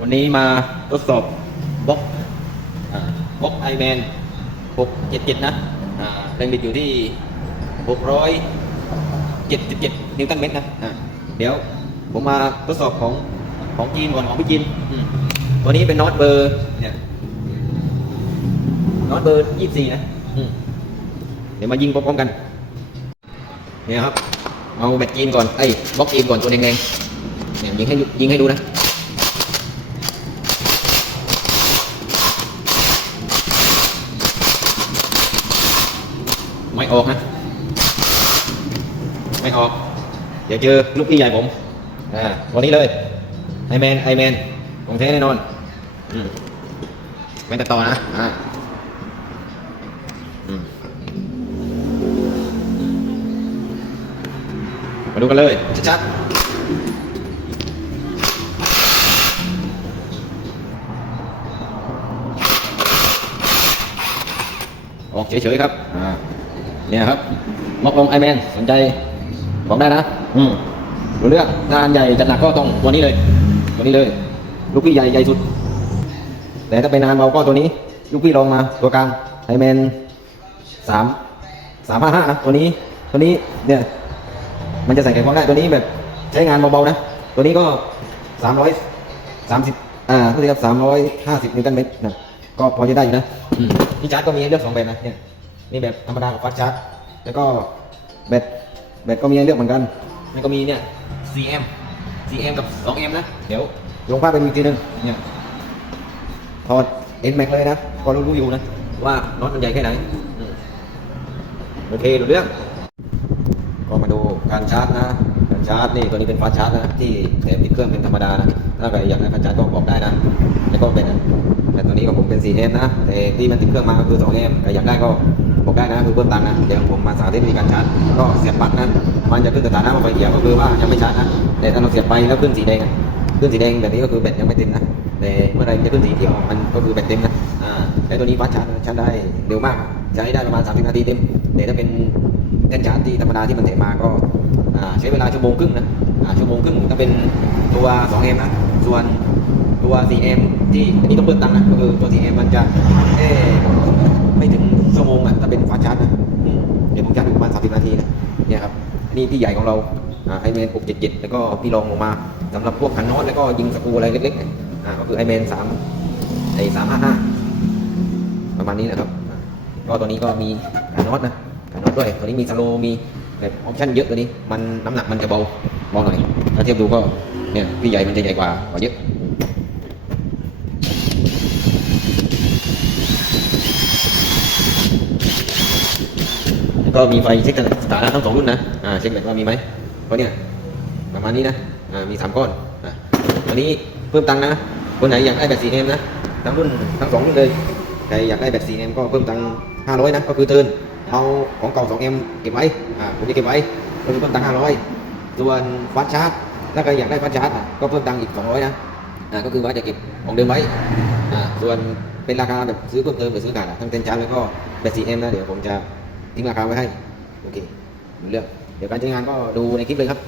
วันนี้มาทดสอบบล็อกบล็อกไอแมน677 นะอ่าแรงบิดอยู่ที่ 677 นิวตันเมตรนะอ่าเดี๋ยวผมมาทดสอบของของจีนก่อนของพี่จีนอืมตัวนี้เป็นน็อตเบอร์เนี่ยน็อตเบอร์ 24 นะอืมเดี๋ยวมายิงพร้อมๆกันเนี่ยครับ เอาแบตจีนก่อนไอ้ยบล็อกจีนก่อนตัวแดงๆเนี่ยยิงให้ยิงให้ดูนะ ไม่ออกนะ ไม่ออกเดี๋ยวเจอลูกพี่ใหญ่ผม อ่า วันนี้เลยไอแมนไอแมนของแท้แน่นอนอืมไม่ตัดต่อนะ อ่าอืมมาดูกันเลย ชัดๆออกเฉยๆครับ อ่า เนี่ยครับมอกลงไอแมนสนใจบอกได้นะ อืมรู้เรื่องงานใหญ่จัดหนักก็ต้องตัวนี้เลย ตัวนี้เลย ลูกพี่ใหญ่ใหญ่สุด แต่ถ้าเป็นงานเบาก็ตัวนี้ ลูกพี่ลองมาตัวกลางไอแมนสามสามห้าห้านะตัวนี้ ตัวนี้เนี่ย มันจะใส่แขนกวางได้ตัวนี้แบบใช้งานเบาๆนะ ตัวนี้ก็สามร้อยสามสิบอ่าเท่าไหร่ครับสามร้อยห้าสิบนิวตันเมตรนะก็พอจะได้อยู่นะอืมที่ชาร์จก็มีให้เลือกสองแบบนะเนี่ย มีแบบธรรมดากับฟัสชาร์จแล้วก็แบตแบตก็มีให้เลือกเหมือนกันแล้วก็มีเนี่ย 4M 4M กับ 2M นะ เดี๋ยวลงภาพไปดูอีกทีหนึงเนี่ยถอด N Max เลยนะก็รู้ๆอยู่นะ ว่าน็อตมันใหญ่แค่ไหนอืมโอเครู้เรื่อง ก็มาดูการชาร์จนะ การชาร์จนี่ตัวนี้เป็นฟาสต์ชาร์จนะ ที่แถมติดเครื่องเป็นธรรมดานะ ถ้าใครอยากได้การชาร์จก็บอกได้นะแล้วก็เป็นแต่ตัวนี้ก็ผมเป็น 4M นะแต่ที่มันติดเครื่องมาก็คือ 2M ใครอยากได้ก็ บอกได้นะคือเพิ่มตังค์นะเดี๋ยวผมมาสาธิตวิธีการชาร์จก็เสียบปลั๊กนะมันจะขึ้นสถานะว่าไฟเขียวก็คือว่ายังไม่ชาร์จนะแต่ถ้าเราเสียบไปแล้วขึ้นสีแดงขึ้นสีแดงแบบนี้ก็คือแบตยังไม่เต็มนะแต่เมื่อไรมันจะขึ้นสีเขียวมันก็คือแบตเต็มนะอ่าแล้วตัวนี้ฟาสต์ชาร์จชาร์จได้เร็วมากใช้ได้ประมาณ30นาทีเต็มแต่ถ้าเป็นแท่นชาร์จที่ธรรมดาที่มันเตะมาก็อ่าใช้เวลาชั่วโมงครึ่งนะอ่าชั่วโมงครึ่งถ้าเป็นตัว 2M นะส่วนตัว 4M ที่อันนี้ต้องเพิ่มตังค์นะก็คือตัว 4M มันจะแค่ไม่ถึง ชั่วโมงอะถ้าเป็นฟาสต์ชาร์จนะอืมเดี๋ยวผมชาร์จอยู่ประมาณ30นาทีนะเนี่ยครับอันนี้ที่ใหญ่ของเราไอแมน677แล้วก็พี่รองลงมาสำหรับพวกขันน็อตแล้วก็ยิงสกรูอะไรเล็กๆเนี่ยอ่าก็คือไอแมน3ไอ355ประมาณนี้นะครับ ก็ตัวนี้ก็มีขาน็อตนะขาน็อตด้วยตัวนี้มีสโลว์มีแบบออปชั่นเยอะตัวนี้มันน้ำหนักมันจะเบาเบาหน่อยถ้าเทียบดูก็เนี่ยพี่ใหญ่มันจะใหญ่กว่ากว่าเยอะ แล้ว ก็มีไฟเช็คสถานะทั้งสองรุ่นนะอ่าเช็คแบบว่ามีไหมเพราะเนี่ยประมาณนี้นะอ่ามีสามก้อนอ่าอันนี้เพิ่มตังค์นะคนไหนอยากได้แบต 4M นะทั้งรุ่นทั้งสองรุ่นเลยใครอยากได้แบต 4M ก็เพิ่มตังค์500นะก็คือเทิร์นเอาของเก่า 2M เก็บไว้อ่าผมจะเก็บไว้ก็คือเพิ่มตังค์500ส่วนฟาสชาร์จถ้าใครอยากได้ฟาสชาร์จอะก็เพิ่มตังค์อีก200นะอ่าก็คือว่าจะเก็บของเดิมไว้อ่าส่วนเป็นราคาแบบซื้อเพิ่มเติมหรือซื้อขาดทั้งเต็นชาร์จแล้วก็แบต 4M นะเดี๋ยวผมจะ ทิ้งราคาไว้ให้ โอเคเรื่อง เดี๋ยวการใช้งานก็ดูในคลิปเลยครับ